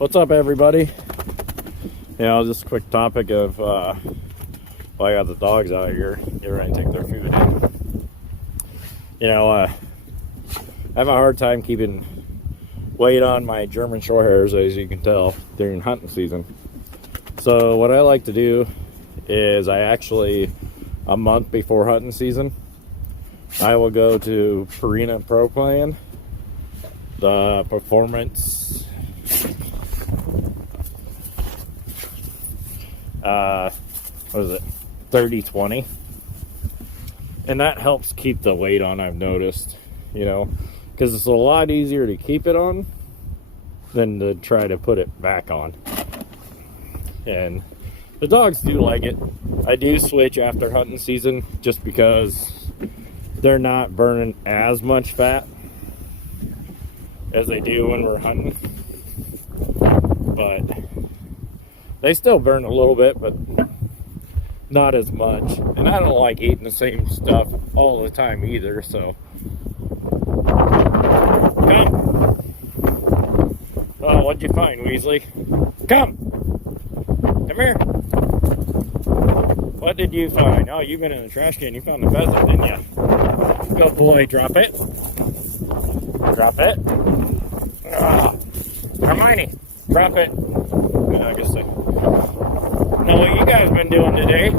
What's up, everybody? Just a quick topic of I got the dogs out here, get ready to take their food in. I have a hard time keeping weight on my German shorthairs, as you can tell, during hunting season. So what I like to do is a month before hunting season, I will go to Purina Pro Plan, the performance what is it, 30-20, and that helps keep the weight on. I've noticed, because it's a lot easier to keep it on than to try to put it back on. And the dogs do like it. I do switch after hunting season just because they're not burning as much fat as they do when we're hunting, but they still burn a little bit, but not as much. And I don't like eating the same stuff all the time either, so come. Oh, what'd you find, Weasley? Come here. What did you find? Oh, you've been in the trash can. You found the pheasant, didn't you? Good boy. Drop it. Drop it. Ah, Hermione, drop it. I guess I know what you guys been doing today.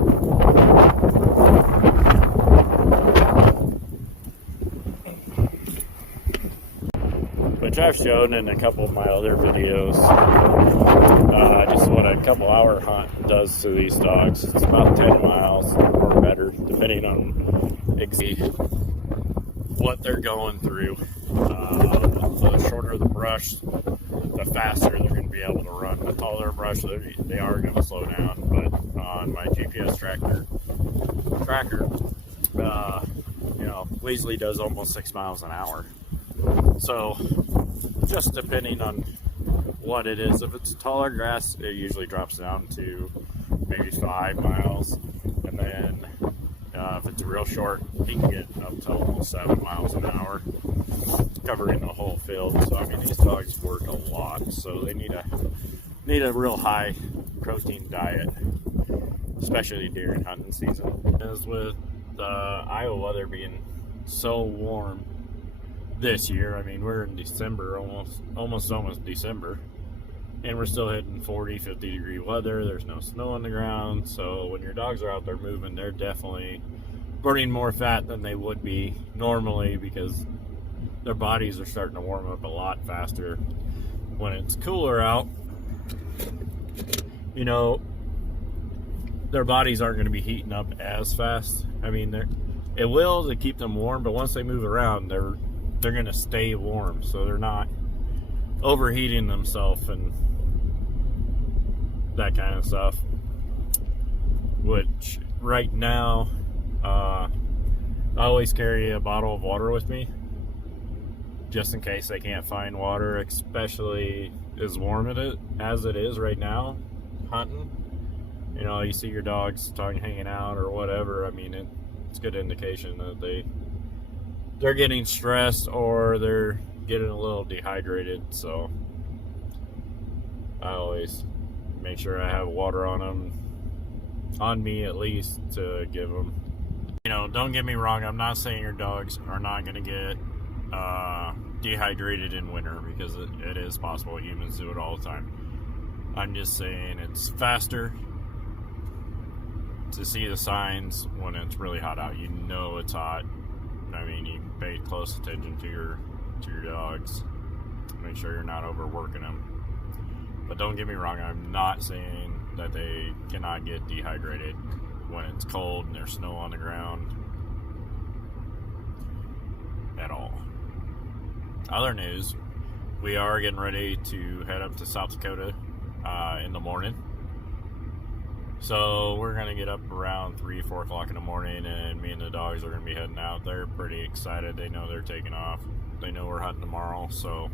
Which I've shown in a couple of my other videos. Just what a couple hour hunt does to these dogs. It's about 10 miles or better, depending on exactly what they're going through. The shorter the brush, the faster they're going to be able to run. The taller the brush, they are going to slow down. But on my GPS tracker, Weasley does almost 6 miles an hour. So just depending on what it is. If it's taller grass, it usually drops down to maybe 5 miles, and then if it's real short, he can get up to almost 7 miles an hour, covering the whole field. So I mean, these dogs work a lot, so they need a real high protein diet, especially during hunting season. As with the Iowa weather being so warm this year, I mean, we're in December, almost December, and we're still hitting 40-50 degree weather. There's no snow on the ground, so when your dogs are out there moving, they're definitely burning more fat than they would be normally, because their bodies are starting to warm up a lot faster. When it's cooler out, their bodies aren't going to be heating up as fast. I mean, it will to keep them warm, but once they move around, they're going to stay warm, so they're not overheating themselves and that kind of stuff. Which right now, I always carry a bottle of water with me, just in case they can't find water, especially as warm as it is right now hunting. You see your dogs hanging out or whatever. I mean, it's a good indication that they're getting stressed or they're getting a little dehydrated. So I always make sure I have water on me at least, to give them. Don't get me wrong, I'm not saying your dogs are not going to get dehydrated in winter, because it is possible. Humans do it all the time. I'm just saying it's faster to see the signs when it's really hot out. It's hot. I mean, you pay close attention to your dogs. Make sure you're not overworking them. But don't get me wrong, I'm not saying that they cannot get dehydrated when it's cold and there's snow on the ground at all. Other news, we are getting ready to head up to South Dakota in the morning. So we're going to get up around 3-4 o'clock in the morning, and me and the dogs are going to be heading out. They're pretty excited. They know they're taking off. They know we're hunting tomorrow. So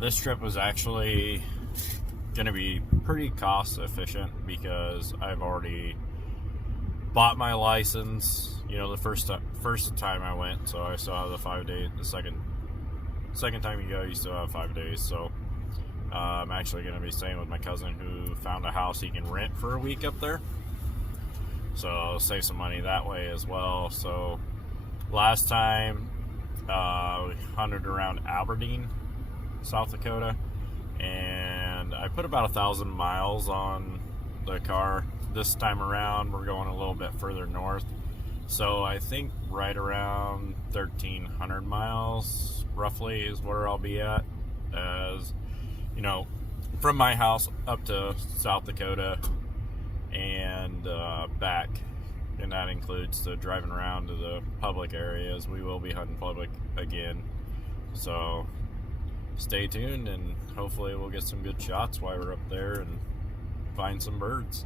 this trip was actually going to be pretty cost efficient, because I've already bought my license, the first time I went, so I still have the 5 days. The second time you go, you still have 5 days. So I'm actually going to be staying with my cousin who found a house he can rent for a week up there. So I'll save some money that way as well. So last time we hunted around Aberdeen, South Dakota, and I put about 1,000 miles on the car. This time around we're going a little bit further north, so I think right around 1,300 miles roughly is where I'll be at, as you know, from my house up to South Dakota and back, and that includes the driving around to the public areas. We will be hunting public again, so stay tuned and hopefully we'll get some good shots while we're up there and find some birds.